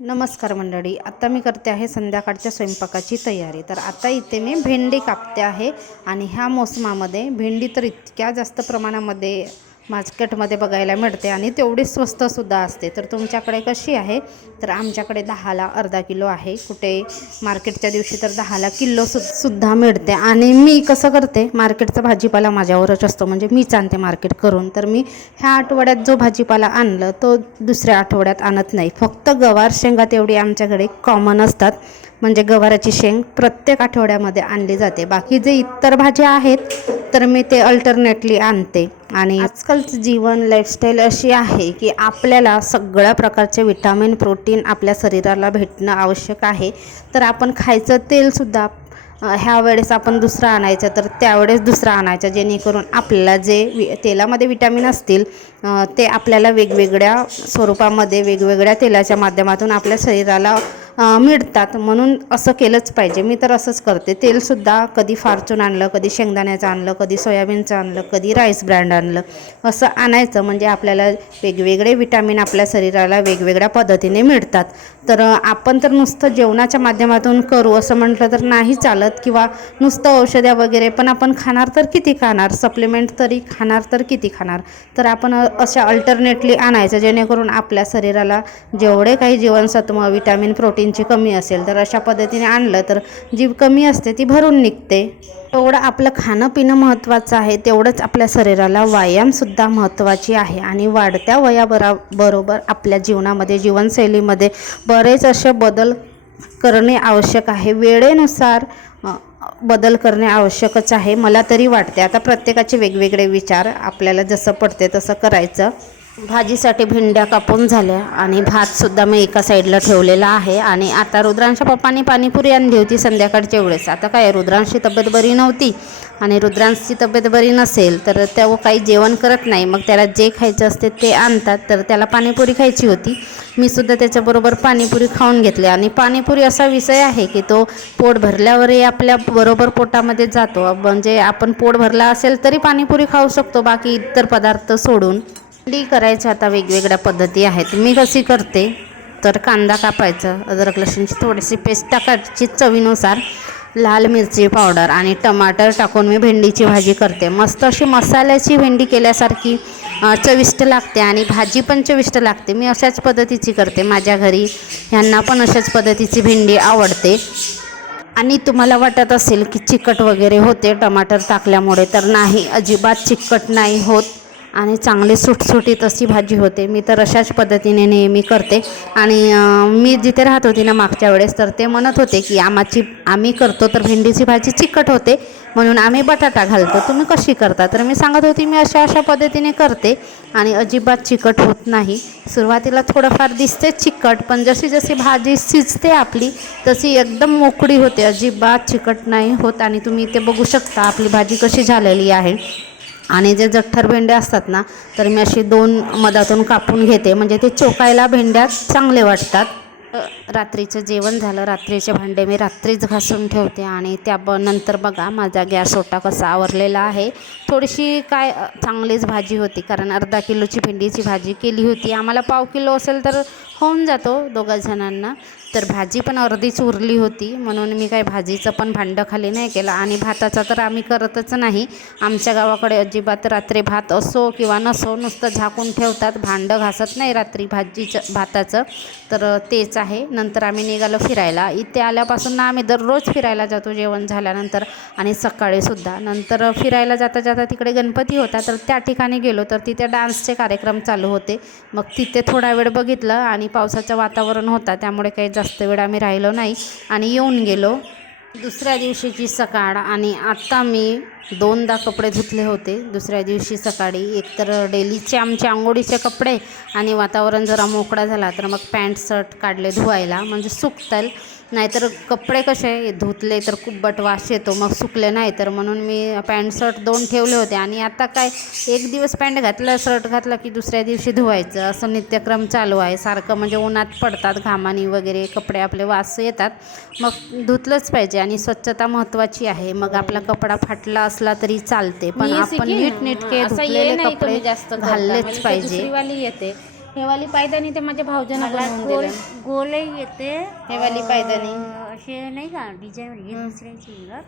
नमस्कार मंडळी, आता मी करते आहे संध्याकाळच्या स्वयंपाकाची तयारी. तर आता इथे मी भेंडी कापते आहे आणि ह्या मोसमामध्ये भेंडी तर इतक्या जास्त प्रमाणामध्ये मार्केटमध्ये बघायला मिळते आणि तेवढी स्वस्तसुद्धा असते. तर तुमच्याकडे कशी आहे? तर आमच्याकडे 10ला अर्धा किलो आहे, कुठे मार्केटच्या दिवशी तर 10ला किलो सुद्धा मिळते. आणि मी कसं करते, मार्केटचा भाजीपाला माझ्यावरच असतो, म्हणजे मीच आणते मार्केट करून. तर मी ह्या आठवड्यात जो भाजीपाला आणलं तो दुसऱ्या आठवड्यात आणत नाही. फक्त गवार शेंगा तेवढी आमच्याकडे कॉमन असतात, म्हणजे गवाराची शेंग प्रत्येक आठवड्यामध्ये आणली जाते. बाकी जे इतर भाज्या आहेत तर मी ते अल्टरनेटली आणते. आणि आजकालचं जीवन लाईफस्टाईल अशी आहे की आपल्याला सगळ्या प्रकारचे विटामिन प्रोटीन आपल्या शरीराला भेटणं आवश्यक आहे. तर आपण खायचं तेलसुद्धा ह्या वेळेस आपण दुसरं आणायचं तर त्यावेळेस दुसरं आणायचं, जेणेकरून आपल्याला जे तेलामध्ये विटॅमिन असतील ते आपल्याला वेगवेगळ्या स्वरूपामध्ये वेगवेगळ्या तेलाच्या माध्यमातून आपल्या शरीराला मिळतात. म्हणून असं केलंच पाहिजे. मी तर असंच करते. तेलसुद्धा कधी फॉर्च्यून आणलं, कधी शेंगदाण्याचं आणलं, कधी सोयाबीनचं आणलं, कधी राईस ब्रँड आणलं, असं आणायचं, म्हणजे आपल्याला वेगवेगळे विटॅमिन आपल्या शरीराला वेगवेगळ्या पद्धतीने मिळतात. तर आपण तर नुसतं जेवणाच्या माध्यमातून करू असं म्हटलं तर नाही चालत, किंवा नुसतं औषध्या वगैरे. पण आपण खाणार तर किती खाणार, सप्लिमेंट तरी खाणार तर किती खाणार. तर आपण अशा अल्टरनेटली आणायचं, जेणेकरून आपल्या शरीराला जेवढे काही जीवनसत्व विटॅमिन प्रोटीनची कमी असेल तर अशा पद्धतीने आणलं तर जी कमी असते ती भरून निघते. तेवढं आपलं खाणं पिणं महत्त्वाचं आहे, तेवढंच आपल्या शरीराला व्यायामसुद्धा महत्त्वाची आहे. आणि वाढत्या वयाबरोबर आपल्या जीवनामध्ये जीवनशैलीमध्ये बरेच असे बदल करणे आवश्यक आहे. वेळेनुसार बदल करणे आवश्यकच आहे, मला तरी वाटते. आता प्रत्येकाचे वेगवेगळे विचार, आपल्याला जसं पडते तसं करायचं. भाजीसाठी भेंड्या कापून झाल्या आणि भातसुद्धा मी एका साईडला ठेवलेला आहे. आणि आता रुद्रांच्या पप्पांनी पाणीपुरी आणली होती संध्याकाळच्या वेळेस. आता काय, रुद्रांची तब्येत बरी नव्हती आणि रुद्रांची तब्येत बरी नसेल तर तो काही जेवण करत नाही. मग त्याला जे खायचं असते ते आणतात, तर त्याला पाणीपुरी खायची होती. मी सुद्धा त्याच्याबरोबर पाणीपुरी खाऊन घेतली. आणि पाणीपुरी असा विषय आहे की तो पोट भरल्यावरही आपल्या बरोबर पोटामध्ये जातो. म्हणजे आपण पोट भरला असेल तरी पाणीपुरी खाऊ शकतो, बाकी इतर पदार्थ सोडून. भेंडी करायच्या आता वेगवेगळ्या पद्धती आहेत. मी कशी करते तर कांदा कापायचा, अद्रक लसूणची थोडीशी पेस्ट टाकायची चवीनुसार, लाल मिरची पावडर आणि टमाटर टाकून मी भेंडीची भाजी करते. मस्त अशी मसाल्याची भेंडी केल्यासारखी चविष्ट लागते आणि भाजी पण चविष्ट लागते. मी अशाच पद्धतीची करते. माझ्या घरी ह्यांना पण अशाच पद्धतीची भेंडी आवडते. आणि तुम्हाला वाटत असेल की चिकट वगैरे होते टमाटर टाकल्यामुळे, तर नाही, अजिबात चिकट नाही होत आणि चांगली सुटसुटीत अशी भाजी होते. मी तर अशाच पद्धतीने नेहमी करते. आणि मी जिथे राहत होती ना मागच्या वेळेस, तर ते म्हणत होते की आम्ही करतो तर भेंडीची भाजी चिकट होते म्हणून आम्ही बटाटा घालतो, तुम्ही कशी करता? तर मी सांगत होती मी अशा पद्धतीने करते आणि अजिबात चिकट होत नाही. सुरुवातीला थोडंफार दिसते चिकट, पण जशी जशी भाजी शिजते आपली तशी एकदम मोकळी होते, अजिबात चिकट नाही होत. आणि तुम्ही इथे बघू शकता आपली भाजी कशी झालेली आहे. आणि जे जठ्ठर भेंड्या असतात ना, तर मी अशी 2 मधातून कापून घेते, म्हणजे ते चोकायला भेंड्यात चांगले वाटतात. रात्रीचं जेवण झालं, रात्रीचे भांडे मी रात्रीच घासून ठेवते. आणि नंतर बघा माझा गॅस ओटा कसा आवरलेला आहे. थोडीशी चांगलीच भाजी होती, कारण अर्धा किलोची भेंडीची भाजी केली होती. आम्हाला पाव किलो असेल तर होऊन जातो दोघा जणांना. तर भाजी पण अर्धीच उरली होती, म्हणून मी काही भाजीचं पण भांडं खाली नाही केलं. आणि भाताचा तर आम्ही करतच नाही. आमच्या गावाकडे अजिबात रात्री भात असो किंवा नसो नुसतं झाकून ठेवतात, भांडं घासत नाही रात्री भाताचं. तर तेच आहे. नंतर आम्ही निघालो फिरायला. इथे आल्यापासून ना आम्ही दररोज फिरायला जातो जेवण झाल्यानंतर, आणि सकाळीसुद्धा. नंतर फिरायला जाता जाता तिकडे गणपती होता, तर त्या ठिकाणी गेलो तर तिथे डान्सचे कार्यक्रम चालू होते. मग तिथे थोडा वेळ बघितलं आणि पावसाचं वातावरण होता, त्यामुळे काही जास्त वेळ आम्ही राहिलो नाही आणि येऊन गेलो. दुसऱ्या दिवशीची सकाळ. आणि आता मी 2दा कपडे धुतले होते दुसऱ्या दिवशी सकाळी. एकतर डेलीचे आमचे आंघोळीचे कपडे, आणि वातावरण जरा मोकळा झाला तर मग पॅन्ट शर्ट काढले धुवायला, म्हणजे सुकतील. नाहीतर कपडे कसे धुतले तर कुब्बट वास येतो, मग सुकले नाही तर. म्हणून मी पॅन्ट शर्ट 2 ठेवले होते. आणि आता काय, एक दिवस पॅन्ट घातला शर्ट घातला की दुसऱ्या दिवशी धुवायचं, असं नित्यक्रम चालू आहे सारखं. म्हणजे उन्हात पडतात घामानी वगैरे कपडे, आपले वास येतात, मग धुतलंच पाहिजे. आणि स्वच्छता महत्त्वाची आहे. मग आपला कपडा फाटला असला तरी चालते, पण आपण नीटनेटके धुतलेले कपडे घाललेच पाहिजे. हे वाली पायदानी ते माझ्या भाऊजानं बनवून दिलं. गोलही येते. हे वाली पायदानी असे नाही का डिझाईन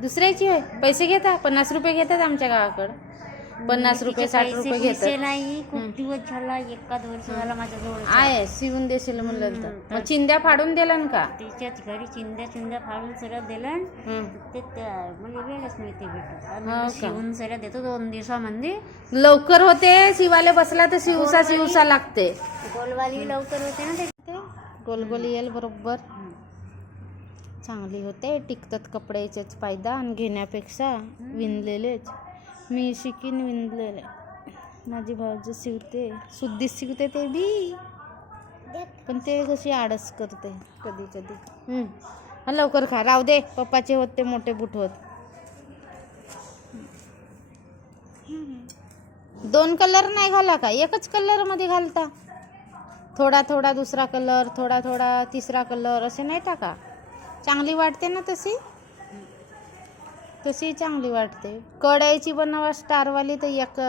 दुसऱ्याची होय. पैसे घेता 50 रुपये घेतात आमच्या गावाकडं. 50 रुपये 60 रुपये घेतात. नाही खूप दिवस झाला, एखाद वर्ष झाला माझ्या जवळ आहे. शिवून देशील म्हणलं तर मग चिंध्या फाडून दिलं का? त्याच्याच घरी चिंध्या फाडून सरळ दिलं. ते म्हणजे वेळच नाही ते भेटत. शिवून सरळ देतो 2 दिवसामध्ये. लवकर होते. शिवाले बसला तर शिवसा लागते. गोलवाली लवकर होते ना ते. गोल येईल बरोबर. चांगली होते. टिकतात कपड्याचेच पायदान घेण्यापेक्षा विणलेलेच. मी शिकीन विणलेले. माझी भाऊजी शिवते. सुद्धी शिवते ते बी, पण ते कशी आळस करते कधी कधी. लवकर खा. राहू दे. पप्पाचे होत ते मोठे बूट होत. 2 कलर नाही घाला का? एकच कलर मध्ये घालता. थोडा थोडा दुसरा कलर, थोडा थोडा तिसरा कलर, असे नाही टाका. चांगली वाटते ना तशी. तशी चांगली वाटते. कड्याची बनवा स्टारवाली तर एक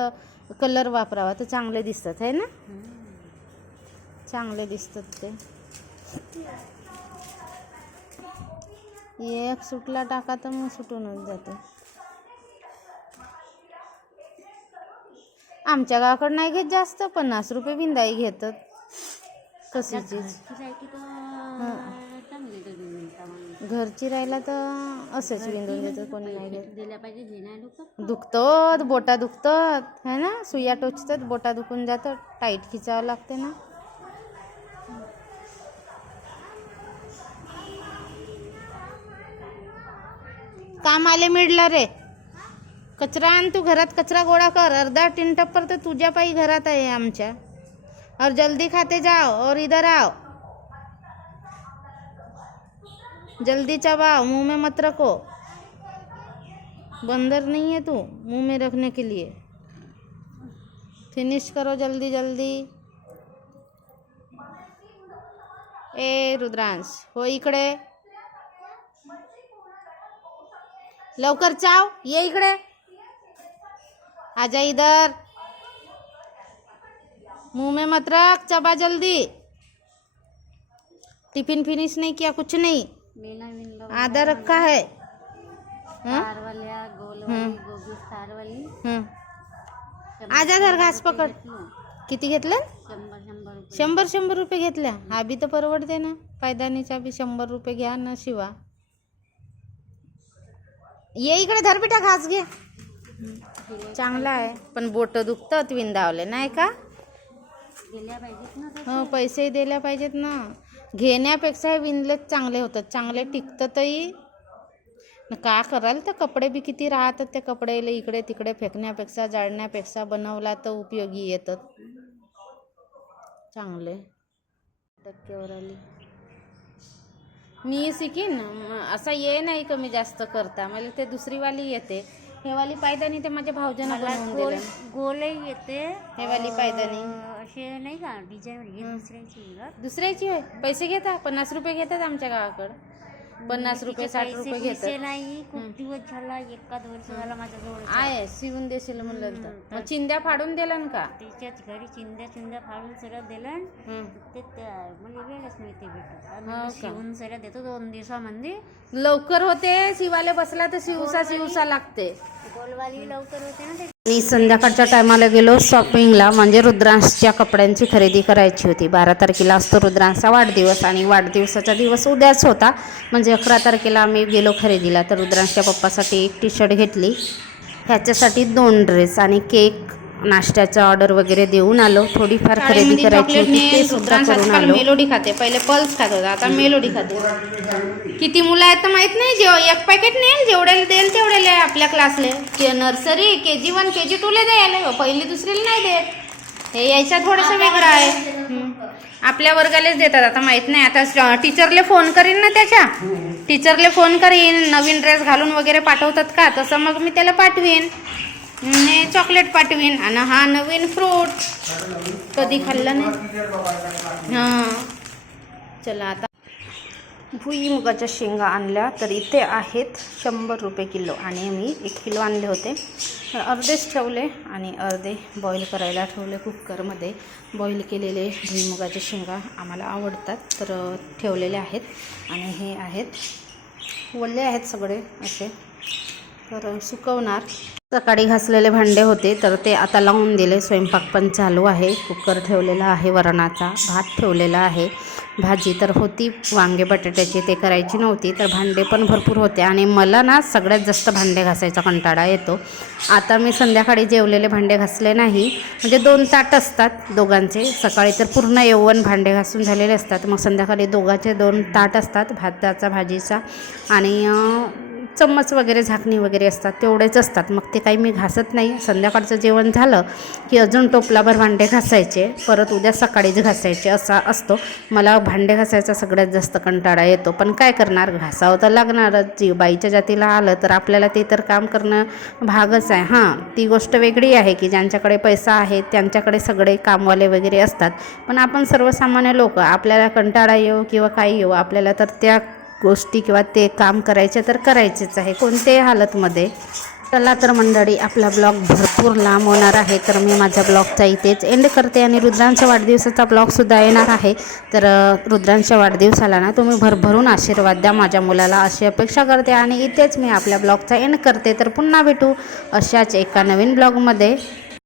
कलर वापरावा तर चांगले दिसतात है ना. चांगले दिसतात ते. एक सुटला टाका तर मग सुटूनच जाते. आमच्या गावाकडे नाही घेत जास्त. 50 रुपये बिंदाई घेतात. कशी चीज घरची राहिला तर असंच विंदून देतात. कोणी नाही घेत. दुखतात बोटा दुखतात है ना. सुया टोचतात बोटा दुखून जातात. टाईट खिचावं लागते ना. काम आले मिळला रे. कचरा आण तू. घरात कचरा गोळा कर. अर्धा टिन टप्पर तर तुझ्या पायी घरात आहे आमच्या. और जल्दी खाते जाओ और इधर आओ. जल्दी चबाओ. मुंह में मत रखो. बंदर नहीं है तू मुंह में रखने के लिए. फिनिश करो जल्दी जल्दी. ए रुद्रांश हो इकडे. लवकर चाव. ये इकडे. आजा इधर. मुंह में मत रख. चबा जल्दी. टिफिन फिनिश नहीं किया कुछ नहीं. आधा रखा है. आजा धर घास पकड. किती घेतलं? 100 रुपये घेतल्या. हा बी तर परवडते ना. पायदानीचा बी 100 रुपये घ्या ना शिवा. ये इकडे धर बेटा घास घे. चांगला आहे पण बोट दुखतात विंदावले नाही का. हो पैसे दिल्या पाहिजेत ना. घेण्यापेक्षा विणलेच चांगले होतात. चांगले टिकतातही. का कराल तर कपडे बी किती राहतात. त्या कपड्याला इकडे तिकडे फेकण्यापेक्षा जाळण्यापेक्षा बनवला तर उपयोगी येतात. चांगले. टक्केवर आली. मी शिकीन. असा ये नाही कमी जास्त करता. मला ते दुसरीवाली येते. हे वाली पायदानी ते माझ्या भाऊजानं बनवून दिलं. गोलही येते. हे वाली पायदानी असे नाही का डिझाईन दुसऱ्याची होय. पैसे घेता 50 रुपये घेतात आमच्या गावाकडं. 50 रुपये 60 रुपये घेतात. नाही खूप दिवस झाला, एखाद वर्ष झाला माझ्या जवळ आहे. शिवून देशील म्हणलं तर मग चिंध्या फाडून दिलं का? त्याच्याच घरी चिंध्या फाडून सरळ दिलं. ते म्हणजे वेळच नाही ते भेटत. शिवून सरळ देतो 2 दिवसामध्ये. लवकर होते. शिवाले बसला तर शिवसा लागते. गोलवाली लवकर होते ना ते. आणि संध्याकाळच्या टायमाला गेलो शॉपिंगला. म्हणजे रुद्रांशच्या कपड्यांची खरेदी करायची होती. 12 तारखेला असतो रुद्रांशचा वाढदिवस आणि वाढदिवसाचा दिवस उद्याच होता. म्हणजे 11 तारखेला आम्ही गेलो खरेदीला. तर रुद्रांशच्या पप्पासाठी एक टी-शर्ट घेतली. ह्याच्यासाठी 2 ड्रेस आणि केक नाश्त्याचा ऑर्डर वगैरे देऊन आलो. थोडीफार खरेदी करायची होती ते सुद्धा करून आलो. मेलोडी खाते. पहिले पल्स खात होता आता मेलोडी खाते. किती मुलं आहेत तर माहित नाही. एक पॅकेट नेल जेवढे देईल तेवढे आपल्या क्लासले. नर्सरी KG1 KG2 द्यायला. पहिली दुसरीला नाही देत. हे यायचा थोडंसं वेगळं आहे. आपल्या वर्गालेच देतात. आता माहित नाही. आता टीचरले फोन करीन ना. त्याच्या टीचरले फोन करीन. नवीन ड्रेस घालून वगैरे पाठवतात का तसं मग मी त्याला पाठवीन. चॉकलेट पाठवीन. आणि हा नवीन फ्रूट कधी खाल्लं नाही. हां चला आता भुईमुगाच्या शेंगा आणल्या तर इथे आहेत 100 रुपये किलो आणि मी 1 किलो आणले होते. तर अर्धेच ठेवले आणि अर्धे बॉईल करायला ठेवले कुकरमध्ये. बॉईल केलेले भुईमुगाच्या शेंगा आम्हाला आवडतात तर ठेवलेले आहेत. आणि हे आहेत वल्ले आहेत सगळे असे, तर सुकवणार. सकाळी घासलेले भांडे होते तर ते आता लावून दिले. स्वयंपाक पण चालू आहे. कुकर ठेवलेला आहे, वरणाचा भात ठेवलेला आहे. भाजी तर होती वांगे बटाट्याची, ते करायची नव्हती. तर भांडे पण भरपूर होते आणि मला ना सगळ्यात जास्त भांडे घासायचा कंटाळा येतो. आता मी संध्याकाळी जेवलेले भांडे घासले नाही, म्हणजे 2 ताट असतात दोघांचे. सकाळी तर पूर्ण यववन भांडे घासून झालेले असतात, मग संध्याकाळी दोघांचे 2 ताट असतात, भाताचा भाजीचा आणि चम्मच वगैरे झाकणी वगैरे असतात, तेवढेच असतात. मग ते काही मी घासत नाही. संध्याकाळचं जेवण झालं की अजून टोपलाभर भांडे घासायचे, परत उद्या सकाळीच घासायचे, असा असतो. मला भांडे घासायचा सगळ्यात जास्त कंटाळा येतो, पण काय करणार, घासावं तर लागणारच. बाईच्या जातीला आलं तर आपल्याला ते तर काम करणं भागच आहे. हां, ती गोष्ट वेगळी आहे की ज्यांच्याकडे पैसा आहे त्यांच्याकडे सगळे कामवाले वगैरे असतात, पण आपण सर्वसामान्य लोक, आपल्याला कंटाळा येऊ किंवा काही येऊ, आपल्याला तर त्या गोष्टी किंवा ते काम करायचे तर करायचेच आहे कोणत्याही हालतमध्ये. चला तर मंडळी, आपला ब्लॉग भरपूर लांब होणार आहे, तर मी माझ्या ब्लॉगचा इथेच एंड करते. आणि रुद्रांच्या वाढदिवसाचा ब्लॉगसुद्धा येणार आहे, तर रुद्रांच्या वाढदिवसाला ना तुम्ही भरभरून आशीर्वाद द्या माझ्या मुलाला, अशी अपेक्षा करते. आणि इथेच मी आपल्या ब्लॉगचा एंड करते. तर पुन्हा भेटू अशाच एका नवीन ब्लॉगमध्ये.